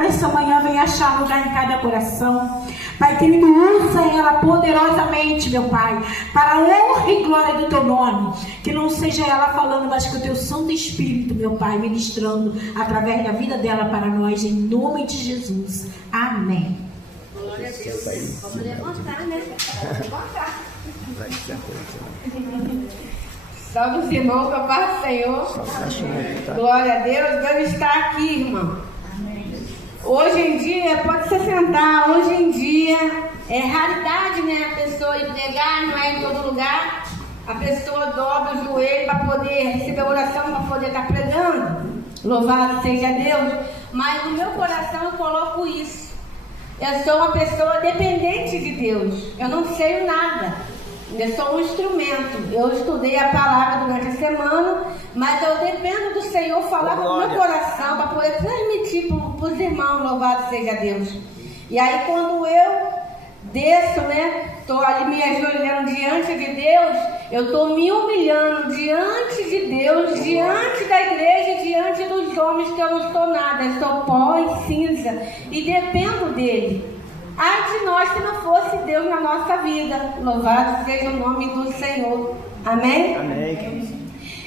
Nessa manhã vem achar lugar em cada coração. Pai querido, usa ela poderosamente, meu Pai, para a honra e glória do teu nome. Que não seja ela falando, mas que o teu Santo Espírito, meu Pai, ministrando através da vida dela para nós, em nome de Jesus. Amém. Glória a Deus. Vamos levantar, né? Levantar. Salve os irmãos, a paz do Senhor. Glória a Deus. Deus está aqui, irmão. Hoje em dia, pode se sentar, hoje em dia é raridade, né? A pessoa ir pregar, não é em todo lugar. A pessoa dobra o joelho para poder receber oração, para poder estar pregando. Louvado seja Deus. Mas no meu coração eu coloco isso. Eu sou uma pessoa dependente de Deus. Eu não sei nada. Eu sou um instrumento. Eu estudei a palavra durante a semana, mas eu dependo do Senhor falar com o meu coração para poder transmitir para os irmãos, louvado seja Deus. E aí quando eu desço, né, estou ali me ajoelhando diante de Deus, eu estou me humilhando diante de Deus, diante da igreja, diante dos homens, que eu não sou nada, eu sou pó e cinza e dependo dele. Ai de nós se não fosse Deus na nossa vida. Louvado seja o nome do Senhor. Amém? Amém.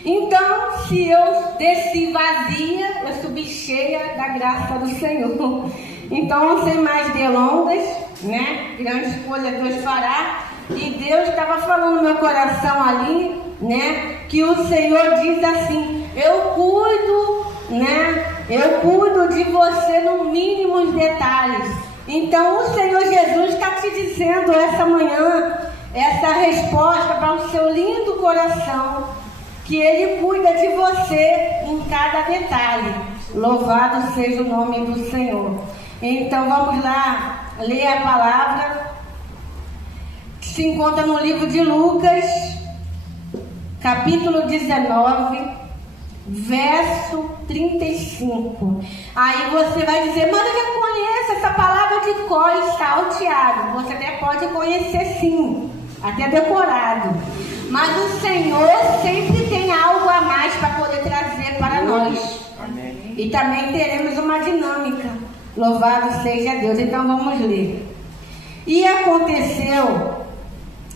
Então, se eu desci vazia, eu subi cheia da graça do Senhor. Então, sem mais delongas, né? Grandes coisas Deus fará. E Deus estava falando no meu coração ali, né? Que o Senhor diz assim: eu cuido, né? Eu cuido de você no mínimo dos detalhes. Então o Senhor Jesus está te dizendo essa manhã, essa resposta para o seu lindo coração, que Ele cuida de você em cada detalhe. Louvado seja o nome do Senhor. Então vamos lá ler a palavra que se encontra no livro de Lucas, capítulo 19, verso 35. Aí você vai dizer: mas eu já conheço essa palavra de cor e salteado. Você até pode conhecer sim, até decorado. Mas o Senhor sempre tem algo a mais para poder trazer para nós. Amém. E também teremos uma dinâmica. Louvado seja Deus. Então vamos ler. E aconteceu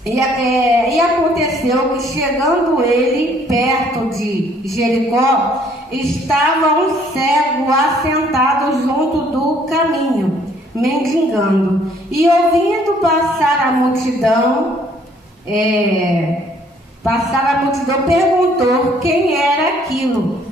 que, chegando ele perto de Jericó, estava um cego assentado junto do caminho, mendigando. E ouvindo passar a multidão, perguntou quem era aquilo.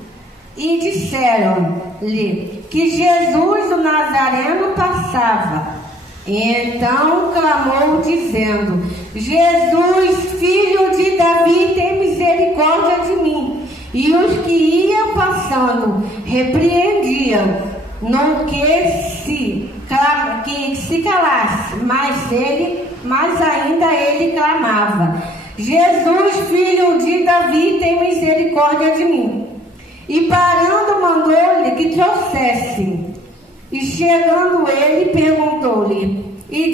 E disseram-lhe que Jesus o Nazareno passava. Então clamou dizendo: Jesus, filho de Davi, tem misericórdia de mim. E os que iam passando repreendiam, não que se calasse, mas ainda ele clamava: Jesus, filho de Davi, tem misericórdia de mim. E parando, mandou-lhe que trouxesse. E chegando ele, perguntou-lhe, e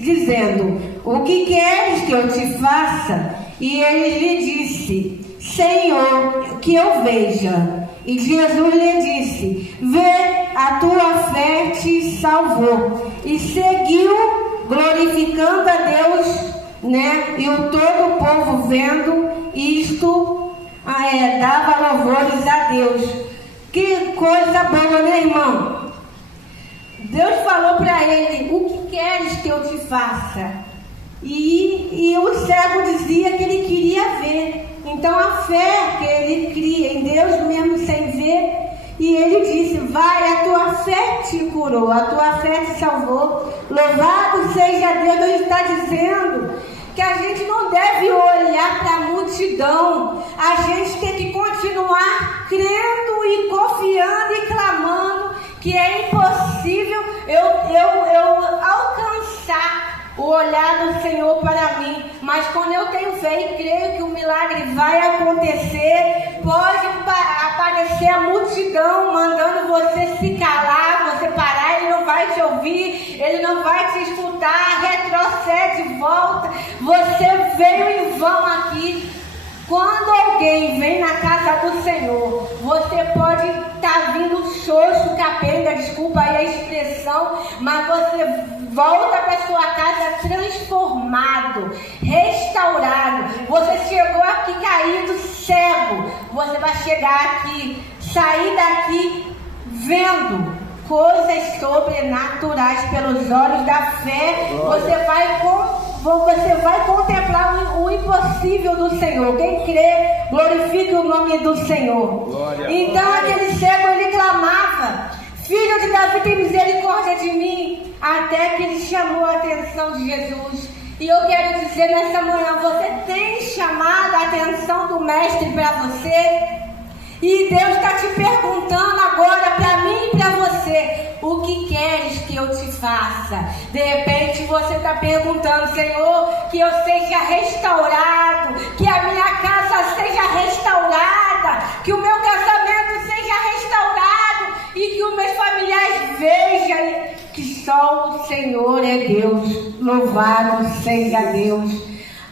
dizendo: o que queres que eu te faça? E ele lhe disse: Senhor, que eu veja. E Jesus lhe disse: vê, a tua fé te salvou. E seguiu glorificando a Deus, né? E o todo o povo vendo isto, dava louvores a Deus. Que coisa boa, né, irmão? Deus falou para ele: o que queres que eu te faça? E o cego dizia que ele queria ver. Então a fé que ele cria em Deus mesmo sem ver, e ele disse: vai, a tua fé te curou, a tua fé te salvou. Louvado seja Deus. Deus está dizendo que a gente não deve olhar para a multidão. A gente tem que continuar crendo e confiando e clamando, que é impossível eu alcançar o olhar do Senhor para mim. Mas quando eu tenho fé e creio que o milagre vai acontecer, pode aparecer a multidão mandando você se calar, você parar, ele não vai te ouvir, ele não vai te escutar, retrocede, volta. Você veio em vão aqui. Quando alguém vem na casa do Senhor, você pode estar vindo xoxo, capenga, desculpa aí a expressão, mas você volta para sua casa transformado, restaurado. Você chegou aqui caído, cego. Você vai chegar aqui, sair daqui vendo coisas sobrenaturais pelos olhos da fé. Você vai contemplar o impossível do Senhor. Quem crê, glorifique o nome do Senhor. Glória. Então aquele cego, ele clamava: Filho de Davi, tem misericórdia de mim. Até que ele chamou a atenção de Jesus. E eu quero dizer nessa manhã, você tem chamado a atenção do Mestre para você? E Deus está te perguntando agora, para mim e para você: o que queres que eu te faça? De repente você está perguntando: Senhor, que eu seja restaurado, que a minha casa seja restaurada, que o meu casamento seja restaurado e que os meus familiares vejam que só o Senhor é Deus. Louvado seja Deus.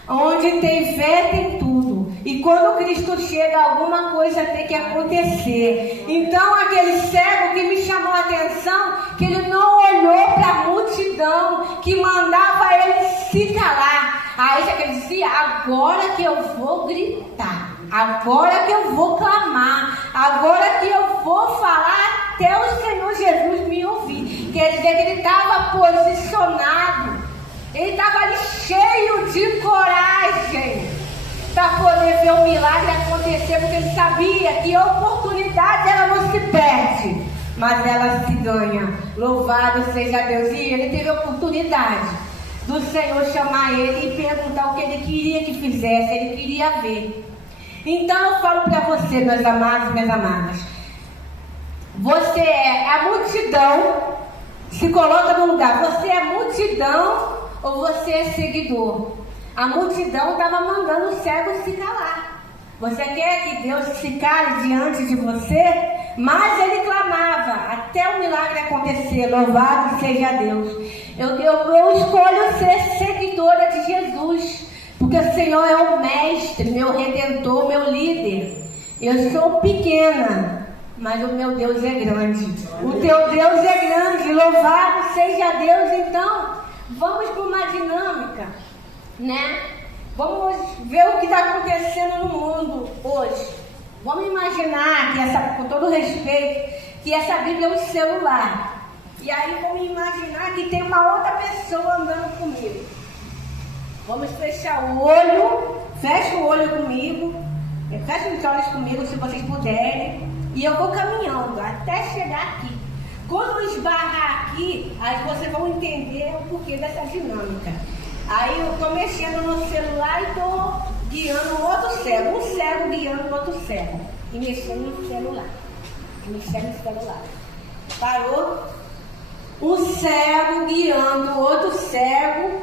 Onde tem fé tem tudo. E quando Cristo chega, alguma coisa tem que acontecer. Então aquele cego que me chamou a atenção, que ele não olhou para a multidão que mandava ele se calar. Aí já que ele dizia: agora que eu vou gritar, agora que eu vou clamar, agora que eu vou falar até o Senhor Jesus me ouvir. Quer dizer que ele estava posicionado, ele estava ali cheio de coragem para poder ver o milagre acontecer, porque ele sabia que a oportunidade ela não se perde, mas ela se ganha. Louvado seja Deus. E ele teve a oportunidade do Senhor chamar ele e perguntar o que ele queria que fizesse. Ele queria ver. Então eu falo para você, meus amados e minhas amadas, você é a multidão. Se coloca no lugar: você é multidão ou você é seguidor? A multidão estava mandando o cego se calar. Você quer que Deus se cale diante de você? Mas ele clamava até o milagre acontecer. Louvado seja Deus. Eu escolho ser seguidora de Jesus, porque o Senhor é o mestre, meu redentor, meu líder. Eu sou pequena, mas o meu Deus é grande. O teu Deus é grande. Louvado seja Deus. Então vamos para uma dinâmica, né? Vamos ver o que está acontecendo no mundo hoje. Vamos imaginar que com todo respeito, que essa Bíblia é um celular. E aí vamos imaginar que tem uma outra pessoa andando comigo. Vamos fechar o olho. Fecha o olho comigo. Fecha os olhos comigo, se vocês puderem. E eu vou caminhando até chegar aqui. Quando eu esbarrar aqui, aí vocês vão entender o porquê dessa dinâmica. Aí eu estou mexendo no celular e estou guiando o outro cego. Um cego guiando o outro cego. E mexendo no celular. Parou? Um cego guiando o outro cego.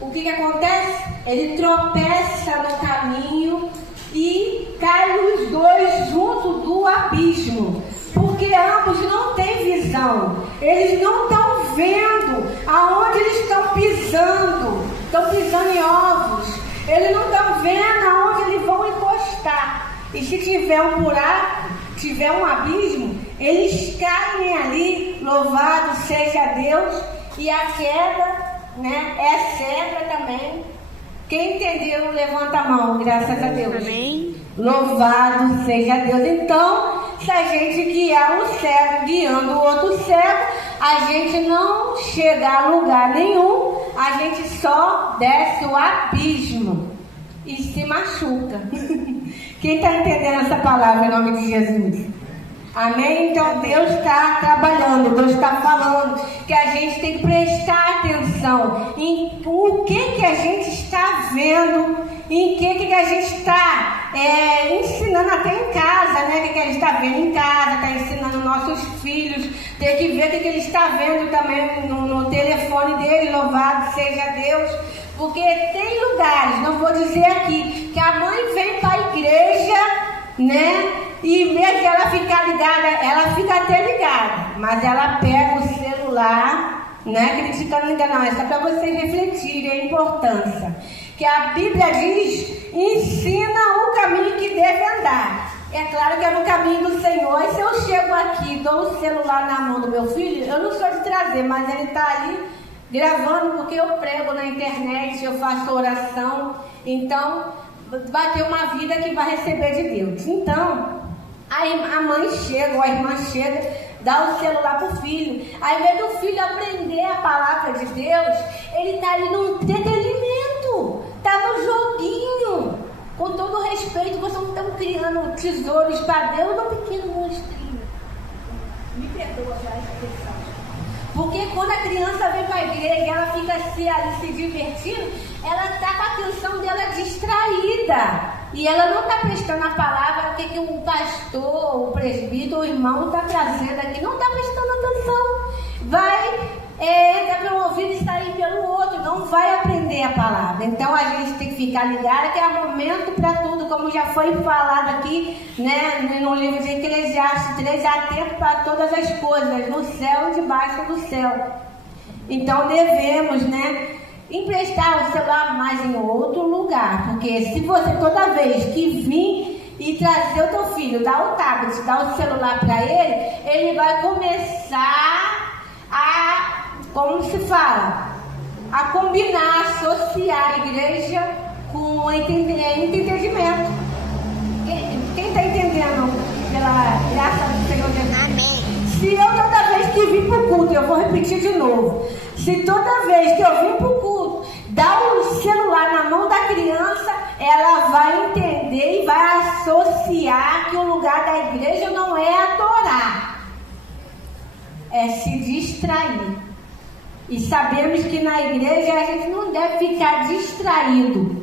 O que acontece? Ele tropeça no caminho e cai os dois junto do abismo. Porque ambos não têm visão. Eles não estão vendo aonde eles estão pisando. Estão pisando em ovos. Eles não estão vendo aonde eles vão encostar. E se tiver um buraco, tiver um abismo, eles caem ali. Louvado seja Deus. E a queda, né, é cega também. Quem entendeu, levanta a mão, graças a Deus. Amém. Louvado seja Deus. Então, se a gente guiar um cego guiando o outro cego, a gente não chega a lugar nenhum, a gente só desce o abismo e se machuca. Quem está entendendo essa palavra em nome de Jesus? Amém? Então Deus está trabalhando, Deus está falando que a gente tem que prestar atenção em o que a gente está vendo, em que a gente está ensinando até em casa, né? O que a gente está vendo em casa, está ensinando nossos filhos, tem que ver o que ele está vendo também no telefone dele. Louvado seja Deus. Porque tem lugares, não vou dizer aqui, que a mãe vem para a igreja, né? E mesmo que ela ficar ligada, ela fica até ligada, mas ela pega o celular não é criticando ninguém, não, é só para vocês refletirem a importância. Que a Bíblia diz, ensina o caminho que deve andar. É claro que é no caminho do Senhor. E se eu chego aqui, dou o celular na mão do meu filho, eu não sou de trazer, mas ele está ali gravando porque eu prego na internet, eu faço oração. Então, vai ter uma vida que vai receber de Deus. Então, a mãe chega, ou a irmã chega, dá o celular para o filho. Ao invés do filho aprender a palavra de Deus, ele está ali no entretenimento, está no joguinho. Com todo respeito, vocês não estão criando tesouros para Deus ou um pequeno monstrinho. Me perdoa já essa questão. Porque quando a criança vem para a igreja e ela fica ali se divertindo, ela está com a atenção dela distraída. E ela não está prestando a palavra, o que o pastor, o presbítero, o irmão está trazendo aqui. Não está prestando atenção. Vai entra pelo ouvido e sair pelo outro. Não vai aprender a palavra. Então a gente tem que ficar ligado que é momento para tudo. Como já foi falado aqui, né, no livro de Eclesiastes 3, há tempo para todas as coisas, no céu e debaixo do céu. Então devemos, né, emprestar o celular mais em outro lugar, porque se você toda vez que vir e trazer o teu filho, dar o tablet, dar o celular para ele vai começar a, como se fala, a combinar, associar a igreja com entendimento. Quem está entendendo pela graça do Senhor Jesus? Amém. Se eu toda vez que vim para o culto, eu vou repetir de novo, se toda vez que eu vim para o culto, dar o celular na mão da criança, ela vai entender e vai associar que o lugar da igreja não é adorar, é se distrair. E sabemos que na igreja a gente não deve ficar distraído.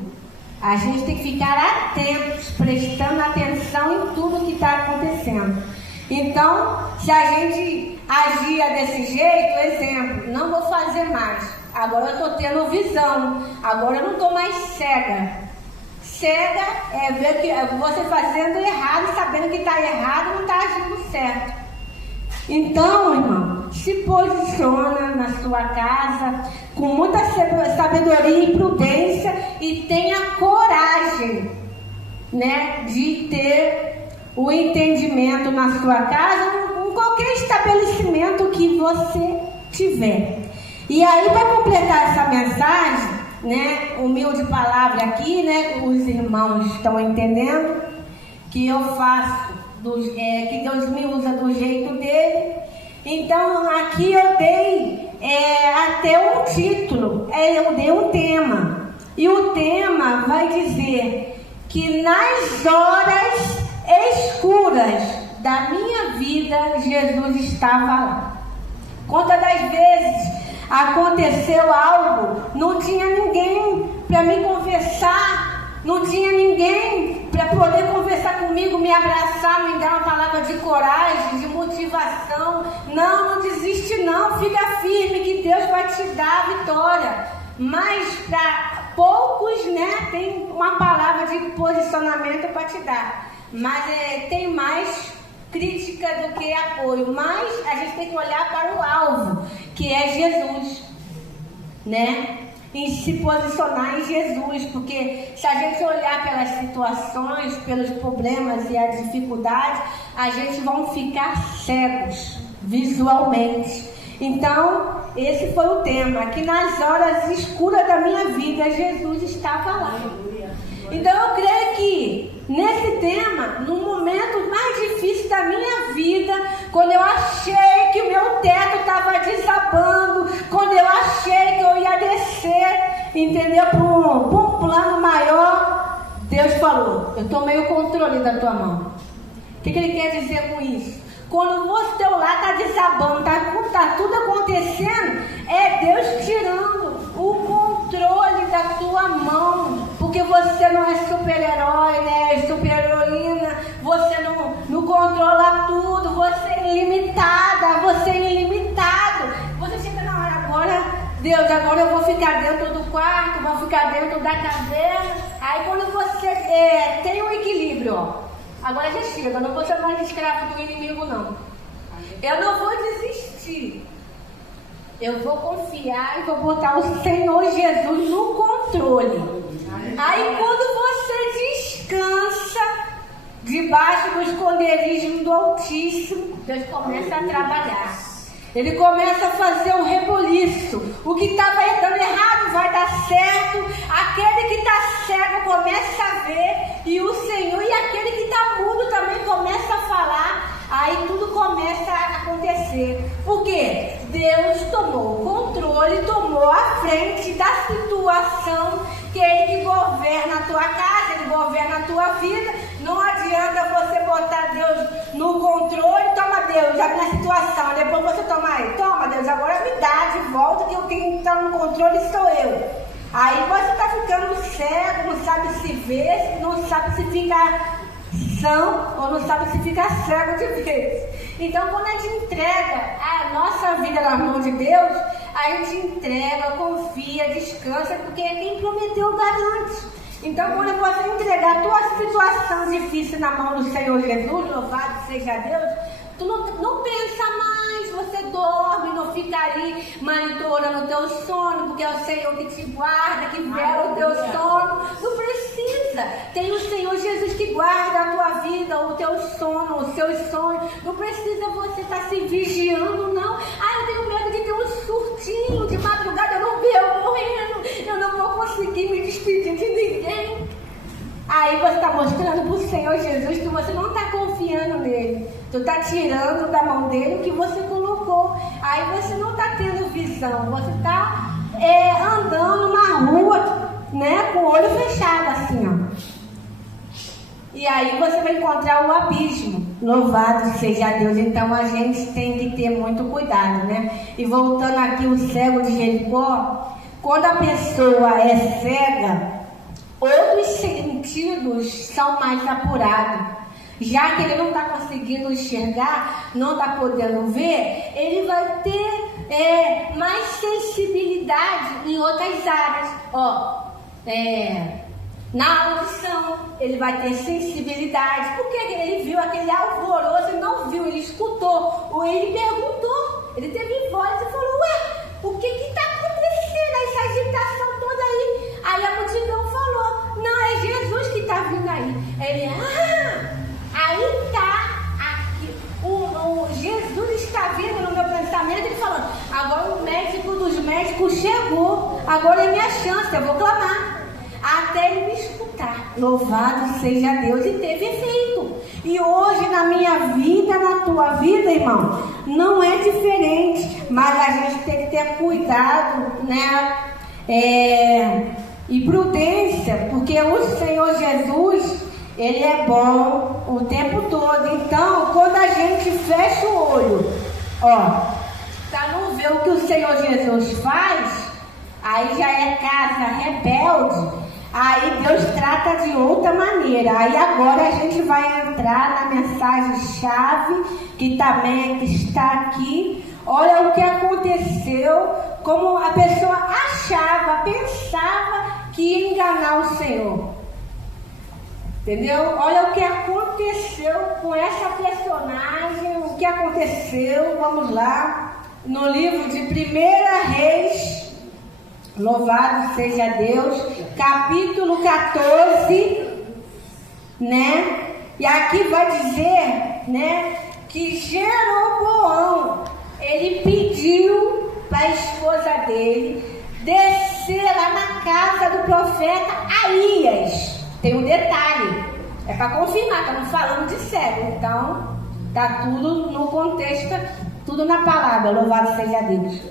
A gente tem que ficar atentos, prestando atenção em tudo que está acontecendo. Então, se a gente agia desse jeito, exemplo, não vou fazer mais. Agora eu estou tendo visão. Agora eu não estou mais cega. Cega é ver que você fazendo errado, sabendo que está errado, não está agindo certo. Então, irmão, se posiciona na sua casa com muita sabedoria e prudência e tenha coragem, né, de ter o entendimento na sua casa, em qualquer estabelecimento que você tiver. E aí, para completar essa mensagem, né, humilde palavra aqui, né, os irmãos estão entendendo que eu faço, que Deus me usa do jeito dele. Então, aqui eu dei até um título, eu dei um tema. E o tema vai dizer que nas horas escuras da minha vida, Jesus estava lá. Quantas das vezes aconteceu algo, não tinha ninguém para me conversar, não tinha ninguém para poder conversar comigo, me abraçar, me dar uma palavra de coragem, de motivação. Não desiste não, fica firme que Deus vai te dar a vitória. Mas para poucos, né, tem uma palavra de posicionamento para te dar. Mas tem mais crítica do que apoio. Mas a gente tem que olhar para o alvo, que é Jesus, né? E se posicionar em Jesus, porque se a gente olhar pelas situações, pelos problemas e as dificuldades, a gente vai ficar cegos visualmente. Então, esse foi o tema, que nas horas escuras da minha vida, Jesus estava lá. Então, eu creio que nesse tema, no momento mais difícil da minha vida, quando eu achei que o meu teto estava desabando, quando eu achei que eu ia descer, entendeu, para um plano maior, Deus falou, eu tomei o controle da tua mão. O que ele quer dizer com isso? Quando o teu lado está desabando, está tudo acontecendo, é Deus tirando o controle da tua mão. Porque você não é super-herói, né? Super-heroína, você não controla tudo, você é ilimitada, você é ilimitado. Você chega na hora, agora, Deus, agora eu vou ficar dentro do quarto, vou ficar dentro da caverna. Aí quando você tem um equilíbrio, ó. Agora já chega, eu não vou ser mais escravo do inimigo, não. Eu não vou desistir. eu vou confiar e vou botar o Senhor Jesus no controle. Aí quando você descansa debaixo do esconderijo do Altíssimo, Deus começa a trabalhar. Ele começa a fazer um reboliço. O que estava dando errado vai dar certo. Aquele que está cego começa a ver. E o Senhor, e aquele que está mudo também começa a falar. Aí tudo começa a acontecer. Por quê? Deus tomou o controle, tomou a frente da situação, que é Ele que governa a tua casa, Ele governa a tua vida. Não adianta você botar Deus no controle. Toma Deus, a minha situação. Depois você toma Deus, agora me dá de volta, que quem está no controle sou eu. Aí você está ficando cego, não sabe se ver, não sabe se ficar são, ou não sabe se fica cego de vez. Então, quando a gente entrega a nossa vida na mão de Deus, a gente entrega, confia, descansa, porque quem prometeu garante. Então, quando você entregar a tua situação difícil na mão do Senhor Jesus, louvado seja Deus, tu não pensa mais, você dorme, não fica ali monitorando o teu sono, porque é o Senhor que te guarda, que vela o teu sono. Não precisa. Tem o Senhor Jesus que guarda a tua vida, o teu sono, os seus sonhos. Não precisa você estar se vigiando, não. Ah, eu tenho medo de ter um surtinho de madrugada, eu não vejo eu morrendo, eu não vou conseguir me despedir de ninguém. Aí você está mostrando para o Senhor Jesus que você não está confiando nele. Tu está tirando da mão dele o que você colocou. Aí você não está tendo visão. Você está andando na rua, né, com o olho fechado assim, ó. E aí você vai encontrar o abismo. Louvado seja Deus. Então a gente tem que ter muito cuidado, né? E voltando aqui o cego de Jericó, quando a pessoa é cega, outros sentidos são mais apurados. Já que ele não está conseguindo enxergar, não está podendo ver, ele vai ter mais sensibilidade em outras áreas. Na audição, ele vai ter sensibilidade, porque ele viu aquele alvoroço, ele não viu, ele escutou, ou ele perguntou, ele teve voz e falou: ué, o que está acontecendo, essa agitação toda aí? Aí a multidão falou: não, é Jesus que está vindo aí. Ele, aí está, o Jesus está vindo no meu pensamento, ele falando: agora o médico dos médicos chegou, agora é minha chance, eu vou clamar, até ele me escutar. Louvado seja Deus. E teve efeito. E hoje na minha vida, na tua vida, irmão, não é diferente, mas a gente tem que ter cuidado, né? E prudência, porque o Senhor Jesus, Ele é bom o tempo todo. Então, quando a gente fecha o olho, para não ver o que o Senhor Jesus faz, aí já é casa rebelde, aí Deus trata de outra maneira. Aí agora a gente vai entrar na mensagem-chave, que também está aqui. Olha o que aconteceu, como a pessoa achava, pensava que ia enganar o Senhor. Entendeu? Olha o que aconteceu com essa personagem, o que aconteceu, vamos lá, no livro de 1 Reis, louvado seja Deus, capítulo 14, né? E aqui vai dizer, né, que Jeroboão, ele pediu para a esposa dele descer lá na casa do profeta Aías. Tem um detalhe, é para confirmar, estamos falando de cego, então está tudo no contexto, tudo na palavra, louvado seja Deus.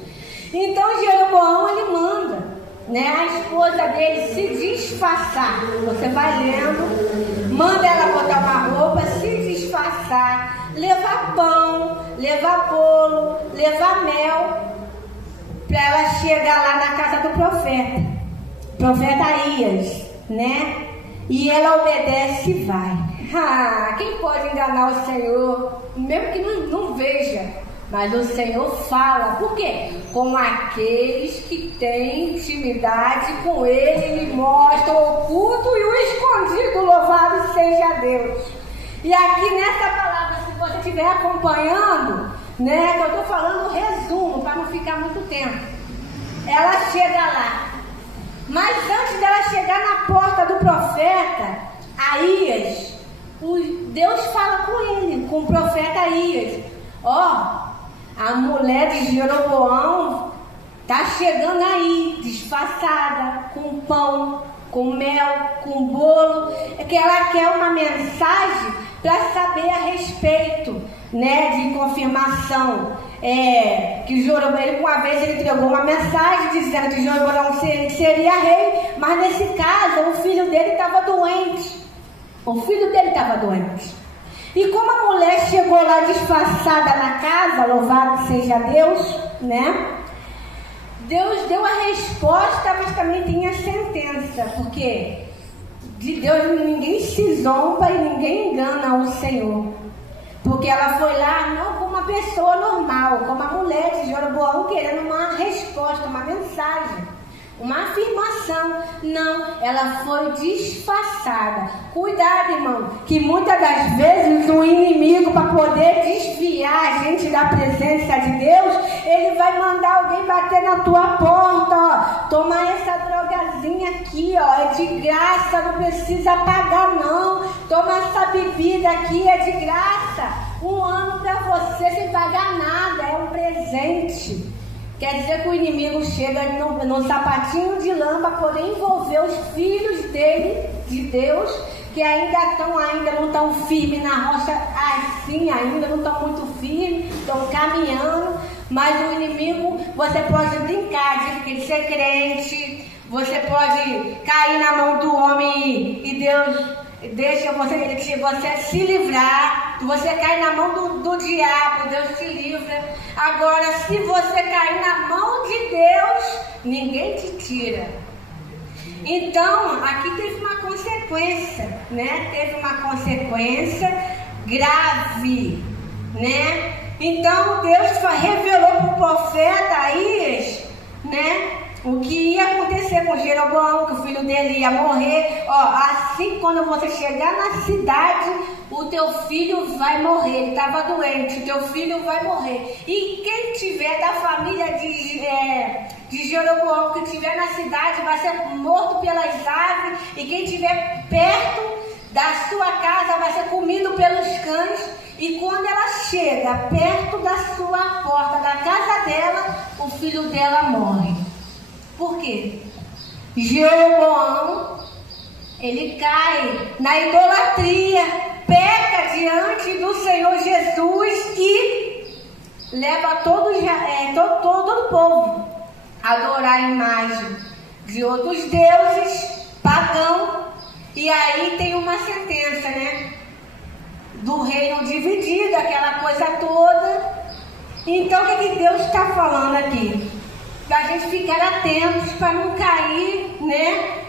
Então Jeroboão, ele manda, né, a esposa dele se disfarçar. Você vai lendo, manda ela botar uma roupa, se disfarçar, levar pão, levar bolo, levar mel, para ela chegar lá na casa do profeta Aías, né? E ela obedece e vai. Quem pode enganar o Senhor, mesmo que não veja? Mas o Senhor fala. Por quê? Com aqueles que têm intimidade com Ele, Ele mostra o oculto e o escondido. Louvado seja Deus. E aqui nessa palavra, se você estiver acompanhando, né, que eu estou falando resumo, para não ficar ficar muito tempo. Ela chega lá. Mas antes dela chegar na porta do profeta Aías, Deus fala com ele, com o profeta Aías: ó, a mulher de Jeroboão está chegando aí, disfarçada, com pão, com mel, com bolo, que ela quer uma mensagem para saber a respeito, né, de confirmação. Que Jeroboão, uma vez ele entregou uma mensagem dizendo que Jeroboão seria rei, mas nesse caso o filho dele estava doente. O filho dele estava doente. E como a mulher chegou lá disfarçada na casa, louvado seja Deus, né? Deus deu a resposta, mas também tem a sentença, porque de Deus ninguém se zomba e ninguém engana o Senhor. Porque ela foi lá não como uma pessoa normal, como a mulher de Jeroboão querendo uma resposta, uma mensagem, uma afirmação. Não, ela foi disfarçada. Cuidado, irmão, que muitas das vezes o inimigo, para poder desviar a gente da presença de Deus, ele vai mandar alguém bater na tua porta, ó. Toma essa drogazinha aqui, ó, é de graça, não precisa pagar não. Toma essa bebida aqui, é de graça. 1 ano para você sem pagar nada, é um presente. Quer dizer que o inimigo chega no sapatinho de lã para poder envolver os filhos dele, de Deus, que ainda não estão firmes na rocha, assim, ainda não estão muito firmes, estão caminhando. Mas o inimigo, você pode brincar de ser crente, você pode cair na mão do homem e Deus deixa você se livrar. Você cai na mão do diabo, Deus te livra. Agora, se você cair na mão de Deus, ninguém te tira. Então, aqui teve uma consequência, né? Teve uma consequência grave, né? Então, Deus revelou para o profeta Aías, né, o que ia acontecer com Jeroboão, que o filho dele ia morrer. Ó, assim, quando você chegar na cidade, o teu filho vai morrer. Ele estava doente, o teu filho vai morrer. E quem tiver da família de Jeroboão, que tiver na cidade, vai ser morto pelas aves. E quem tiver perto da sua casa vai ser comido pelos cães. E quando ela chega perto da sua porta, da casa dela, o filho dela morre. Por quê? Jeroboão, ele cai na idolatria, peca diante do Senhor Jesus e leva todo o povo a adorar a imagem de outros deuses pagãos. E aí tem uma sentença, né? Do reino dividido, aquela coisa toda. Então o que Deus está falando aqui? Da gente ficar atentos para não cair, né?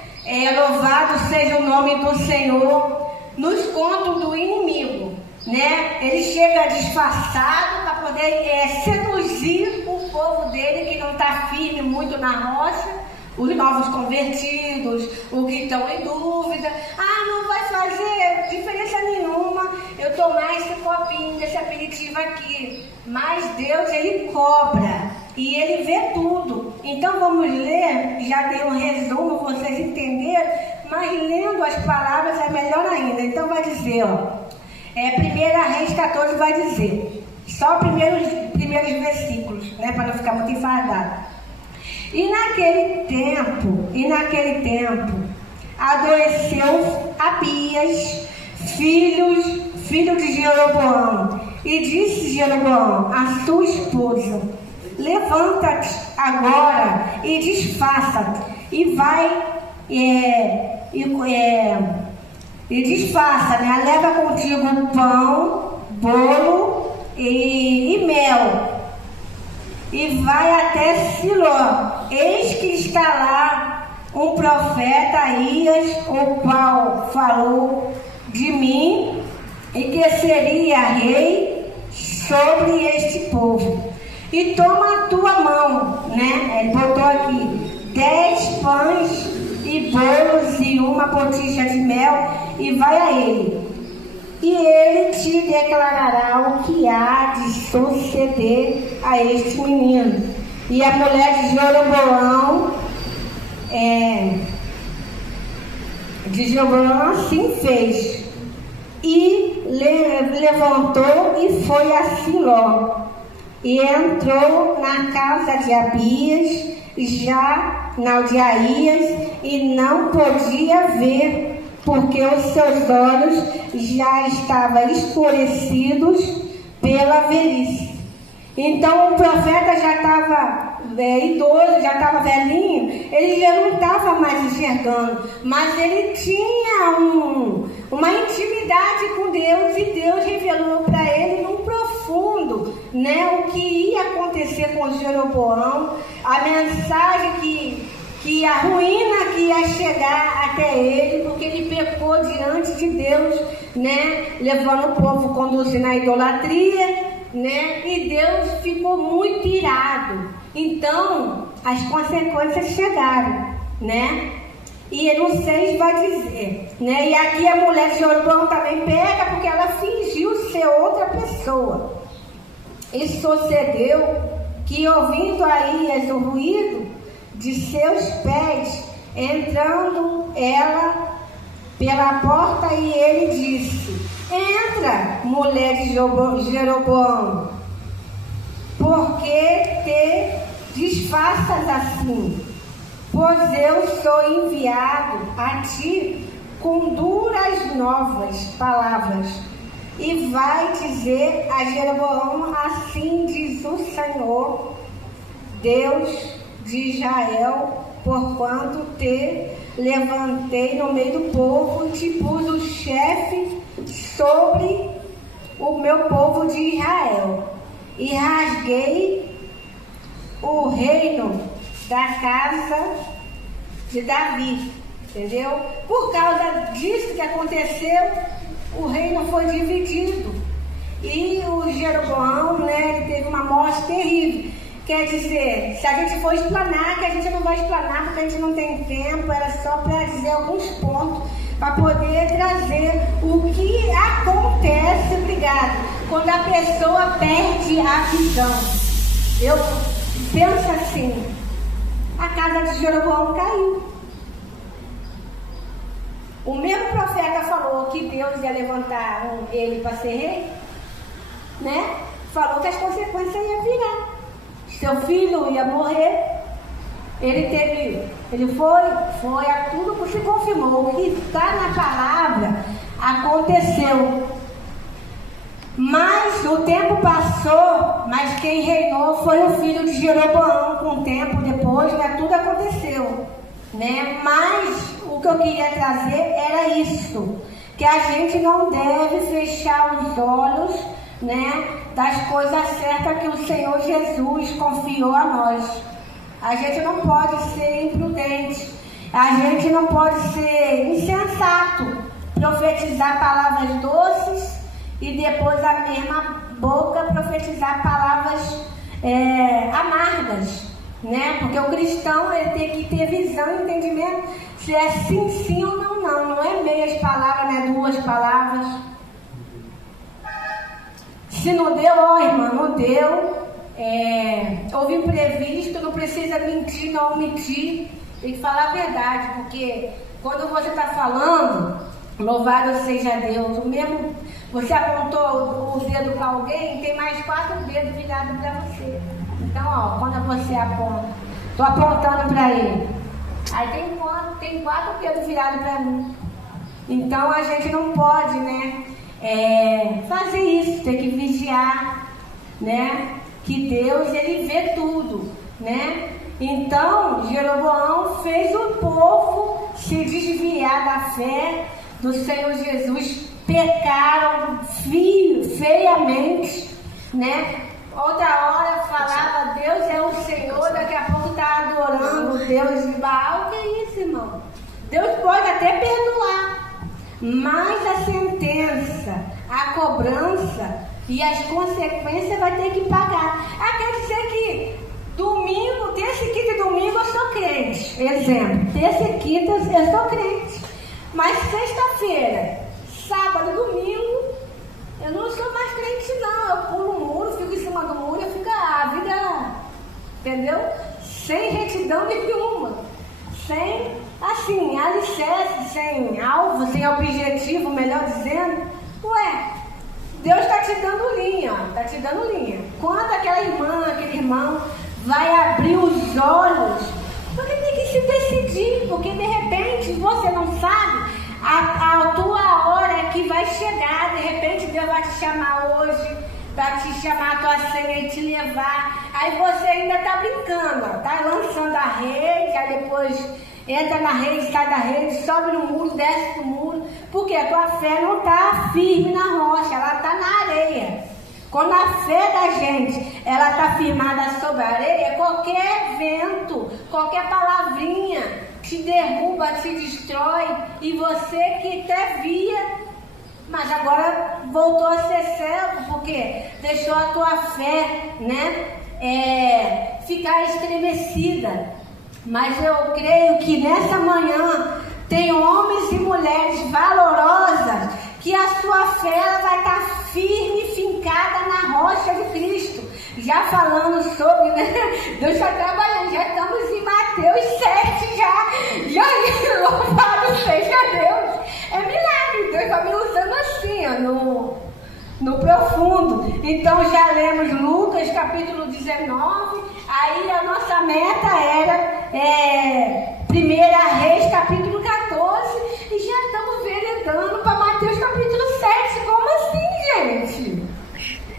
Louvado seja o nome do Senhor, nos contos do inimigo, né? Ele chega disfarçado para poder seduzir o povo dele que não está firme muito na rocha, os novos convertidos, os que estão em dúvida. Não vai fazer diferença nenhuma eu tomar esse copinho, esse aperitivo aqui. Mas Deus, ele cobra e ele vê tudo. Então vamos ler, já dei um resumo, vocês entenderam, mas lendo as palavras é melhor ainda. Então vai dizer, ó, 1 Reis 14 vai dizer, só os primeiros versículos, né, para não ficar muito enfadado. E naquele tempo, adoeceu Abias, filho de Jeroboão, e disse Jeroboão a sua esposa: levanta-te agora e disfarça-te, e vai e disfarça, né? Leva contigo pão, bolo e mel, e vai até Siló. Eis que está lá um profeta Aías, o qual falou de mim e que seria rei sobre este povo. E toma a tua mão, né? Ele botou aqui 10 pães e bolos e uma botija de mel, e vai a ele. E ele te declarará o que há de suceder a este menino. E a mulher de Jeroboão assim fez. E levantou e foi a Siló. E entrou na casa de Abias, já na de Aías, e não podia ver, porque os seus olhos já estavam escurecidos pela velhice. Então o profeta já estava idoso, já estava velhinho, ele já não estava mais enxergando, mas ele tinha uma intimidade com Deus, e Deus revelou para ele num profundo, né, o que ia acontecer com Jeroboão, a mensagem que a ruína que ia chegar até ele, porque ele pecou diante de Deus, né, levando o povo, conduzindo a idolatria, né, e Deus ficou muito irado. Então as consequências chegaram, né? E no 6 vai dizer, né? E aqui a mulher de Jeroboão também pega, porque ela fingiu ser outra pessoa. E sucedeu que, ouvindo Aías o ruído de seus pés, entrando ela pela porta, e ele disse: entra, mulher de Jeroboão, por que te disfarças assim? Pois eu sou enviado a ti com duras novas palavras, e vai dizer a Jeroboão: assim diz o Senhor, Deus de Israel, porquanto te levantei no meio do povo, te pus o chefe sobre o meu povo de Israel, e rasguei o reino da casa de Davi, entendeu? Por causa disso que aconteceu, o reino foi dividido, e o Jeroboão, né, ele teve uma morte terrível. Quer dizer, se a gente for explanar, que a gente não vai explanar porque a gente não tem tempo, era só para dizer alguns pontos, para poder trazer o que acontece, obrigado, quando a pessoa perde a visão. Eu penso assim, a casa de Jeroboão caiu. O mesmo profeta falou que Deus ia levantar ele para ser rei, né? Falou que as consequências iam virar. Seu filho ia morrer. Ele foi, tudo se confirmou. O que está na palavra aconteceu. Mas o tempo passou, mas quem reinou foi o filho de Jeroboão. Com o tempo depois, né, tudo aconteceu, né? Mas o que eu queria trazer era isso, que a gente não deve fechar os olhos, né, das coisas certas que o Senhor Jesus confiou a nós. A gente não pode ser imprudente, a gente não pode ser insensato, profetizar palavras doces e depois a mesma boca profetizar palavras amargas, né? Porque o cristão, ele tem que ter visão e entendimento se é sim ou não é meias palavras, não é duas palavras. Se não deu, irmã, não deu. Houve imprevisto, não precisa mentir, não omitir, tem que falar a verdade, porque quando você está falando, louvado seja Deus, o mesmo, você apontou o dedo para alguém, tem mais 4 dedos virados para você. Então, ó, quando você aponta, estou apontando para ele, aí tem 4 dedos virados para mim. Então a gente não pode, né, fazer isso, tem que vigiar, né? Que Deus, ele vê tudo, né? Então, Jeroboão fez o povo se desviar da fé do Senhor Jesus, pecaram feiamente, né? Outra hora falava, Deus é o Senhor, daqui a pouco está adorando o Deus de Baal. Que é isso, irmão? Deus pode até perdoar, mas a sentença, a cobrança e as consequências vai ter que pagar. Quer dizer que domingo, terça, quinta e domingo eu sou crente. Exemplo, terça e quinta eu sou crente. Mas sexta-feira, sábado, domingo, eu não sou mais crente não. Eu pulo o muro, fico em cima do muro, eu fico a vida entendeu? Sem retidão nenhuma, sem, assim, alicerce, sem alvo, sem objetivo, melhor dizendo. Ué, Deus está te dando linha, está te dando linha. Quando aquela irmã, aquele irmão vai abrir os olhos, porque tem que se decidir, porque de repente você não sabe a tua hora que vai chegar. De repente Deus vai te chamar hoje, vai te chamar a tua senha e te levar. Aí você ainda está brincando, está lançando a rede, aí depois entra na rede, sai da rede, sobe no muro, desce do muro, porque a tua fé não está firme na rocha, ela está na areia. Quando a fé da gente, ela está firmada sobre a areia, qualquer vento, qualquer palavrinha te derruba, te destrói, e você que até via, mas agora voltou a ser cego, porque deixou a tua fé, né, ficar estremecida. Mas eu creio que nessa manhã tem homens e mulheres valorosas que a sua fé ela vai estar firme e fincada na rocha de Cristo. Já falando sobre, né? Deus está trabalhando, já estamos em Mateus 7, já louvado seja Deus. É milagre, Deus está me usando assim, ó, no profundo. Então já lemos Lucas capítulo 19, aí a nossa meta era 1 Reis capítulo 14, e já estamos veredando para Mateus capítulo 7. Como assim, gente?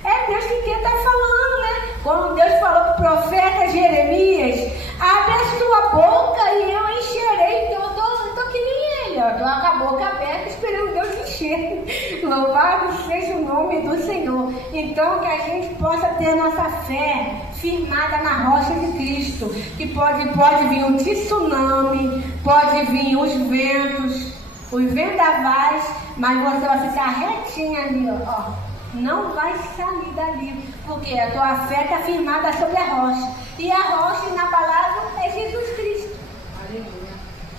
É Deus que está falando, né? Quando Deus falou para o profeta Jeremias, abre a sua boca e eu encherei. Então eu estou que nem ele, ó, estou com a boca aberta esperando Deus encher. Louvado seja o nome do Senhor. Então que a gente possa ter a nossa fé firmada na rocha de Cristo, que pode vir um tsunami, pode vir os vendavais, mas você vai ficar retinha ali, ó. Não vai sair dali, porque a tua fé está firmada sobre a rocha. E a rocha, na palavra, é Jesus Cristo. Aleluia.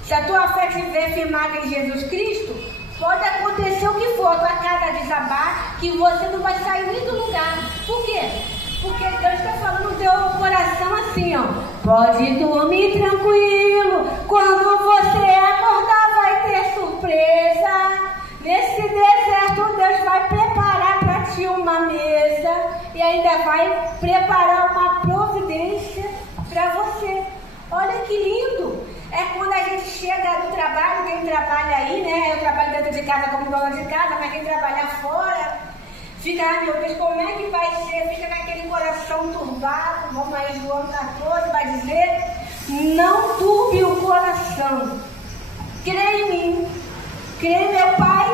Se a tua fé estiver firmada em Jesus Cristo, pode acontecer o que for, a tua casa desabar, que você não vai sair nem do lugar. Por quê? Porque Deus está falando no teu coração assim, ó. Pode dormir tranquilo, quando você acordar vai ter surpresa. Nesse deserto Deus vai preparar para ti uma mesa e ainda vai preparar uma providência para você. Olha que lindo! É quando a gente chega do trabalho, quem trabalha aí, né? Eu trabalho dentro de casa como dona de casa, mas quem trabalha fora, fica, meu Deus, como é que vai ser? Fica naquele coração turbado, como aí João 14 vai dizer, não turbe o coração. Creia em mim. Creio, meu Pai,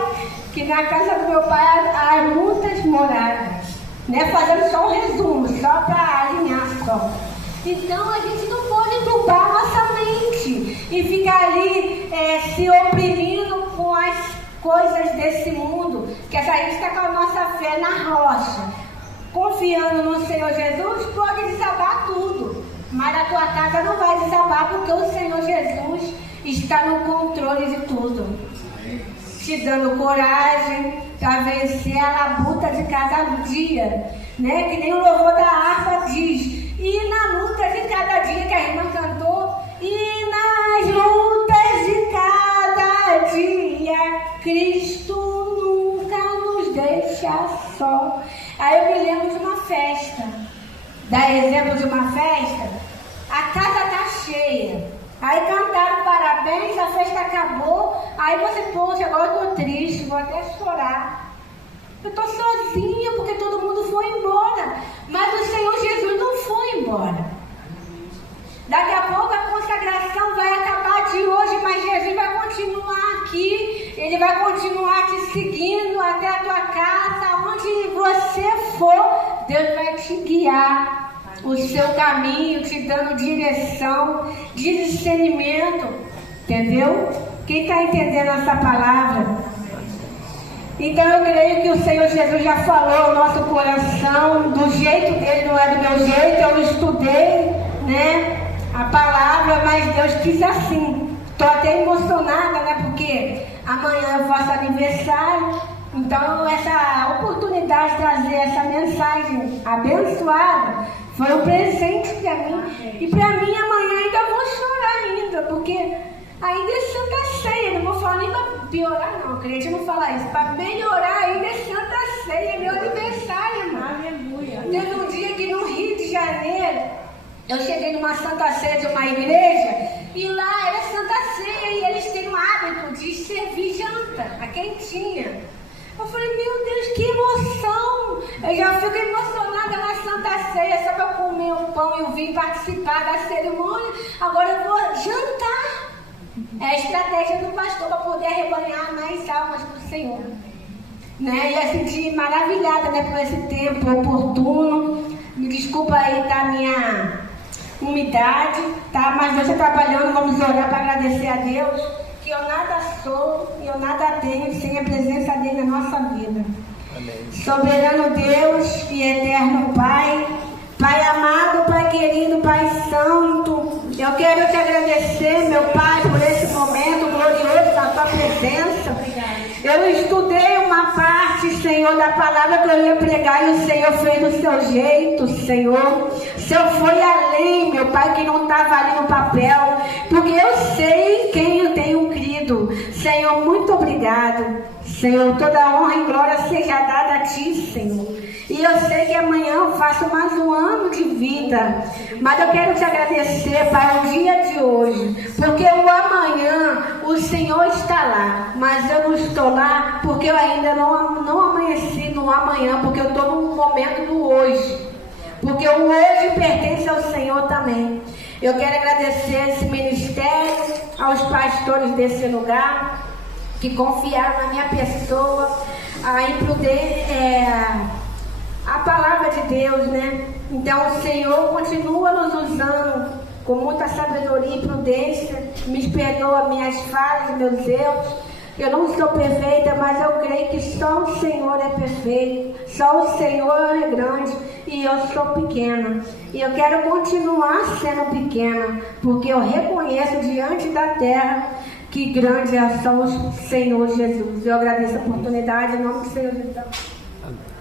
que na casa do meu Pai há muitas moradas, né? Fazendo só um resumo, só para alinhar só. Então a gente não pode turbar nossa mente e ficar ali se oprimindo com as coisas desse mundo, que a gente está com a nossa fé na rocha. Confiando no Senhor Jesus, pode desabar tudo, mas a tua casa não vai desabar, porque o Senhor Jesus está no controle de tudo, te dando coragem para vencer a labuta de cada dia, né? Que nem o louvor da harpa diz. E na luta de cada dia, que a irmã cantou, e nas lutas de cada dia, Cristo nunca nos deixa só. Aí eu me lembro de uma festa, dá exemplo de uma festa, a casa está cheia. Aí cantaram parabéns, a festa acabou, aí você, poxa, agora eu estou triste, vou até chorar. Eu estou sozinha porque todo mundo foi embora, mas o Senhor Jesus não foi embora. Daqui a pouco a consagração vai acabar de hoje, mas Jesus vai continuar aqui, Ele vai continuar te seguindo até a tua casa, onde você for, Deus vai te guiar o seu caminho, te dando direção, de discernimento, entendeu? Quem está entendendo essa palavra? Então eu creio que o Senhor Jesus já falou ao nosso coração, do jeito dele, não é do meu jeito. Eu estudei, né, a palavra, mas Deus quis assim. Estou até emocionada, né, porque amanhã eu faço aniversário. Então essa oportunidade de trazer essa mensagem abençoada Foi um presente para mim. E para mim amanhã ainda vou chorar ainda, porque ainda é Santa Ceia. Não vou falar nem para piorar, não. A crente não fala isso. Para melhorar ainda é Santa Ceia. É meu aniversário, irmão. Aleluia. Teve um dia que no Rio de Janeiro, eu cheguei numa Santa Ceia de uma igreja, e lá era Santa Ceia, e eles têm o hábito de servir janta, a quentinha. Eu falei, meu Deus, que emoção! Eu já fico emocionada na Santa Ceia, só para comer o pão e o vinho, participar da cerimônia. Agora eu vou jantar. É a estratégia do pastor para poder arrebanhar mais almas para o Senhor. Né? E eu senti maravilhada, né, por esse tempo oportuno. Me desculpa aí da minha umidade, tá? Mas Deus está trabalhando, vamos orar para agradecer a Deus, que eu nada sou e eu nada tenho sem a presença dele na nossa vida. Amém. Soberano Deus e eterno Pai, Pai amado, Pai querido, Pai santo, eu quero te agradecer, meu Pai, por esse momento glorioso na tua presença. Eu estudei uma parte, Senhor, da palavra que eu ia pregar, e o Senhor fez do seu jeito, Senhor. O Senhor foi além, meu Pai, que não estava ali no papel, porque eu sei quem eu tenho crido. Senhor, muito obrigado. Senhor, toda honra e glória seja dada a Ti, Senhor. E eu sei que amanhã eu faço mais um ano de vida, mas eu quero te agradecer, Pai, o dia de hoje, porque o amanhã o Senhor está lá, mas eu não estou lá porque eu ainda não amanheci no amanhã, porque eu estou no momento do hoje, porque o hoje pertence ao Senhor também. Eu quero agradecer esse ministério, aos pastores desse lugar, que confiaram na minha pessoa, a palavra de Deus, né? Então o Senhor continua nos usando com muita sabedoria e prudência. Me perdoa minhas falhas, meus erros. Eu não sou perfeita, mas eu creio que só o Senhor é perfeito, só o Senhor é grande e eu sou pequena. E eu quero continuar sendo pequena, porque eu reconheço diante da terra que grande é só o Senhor Jesus. Eu agradeço a oportunidade em nome do Senhor Jesus. Amém.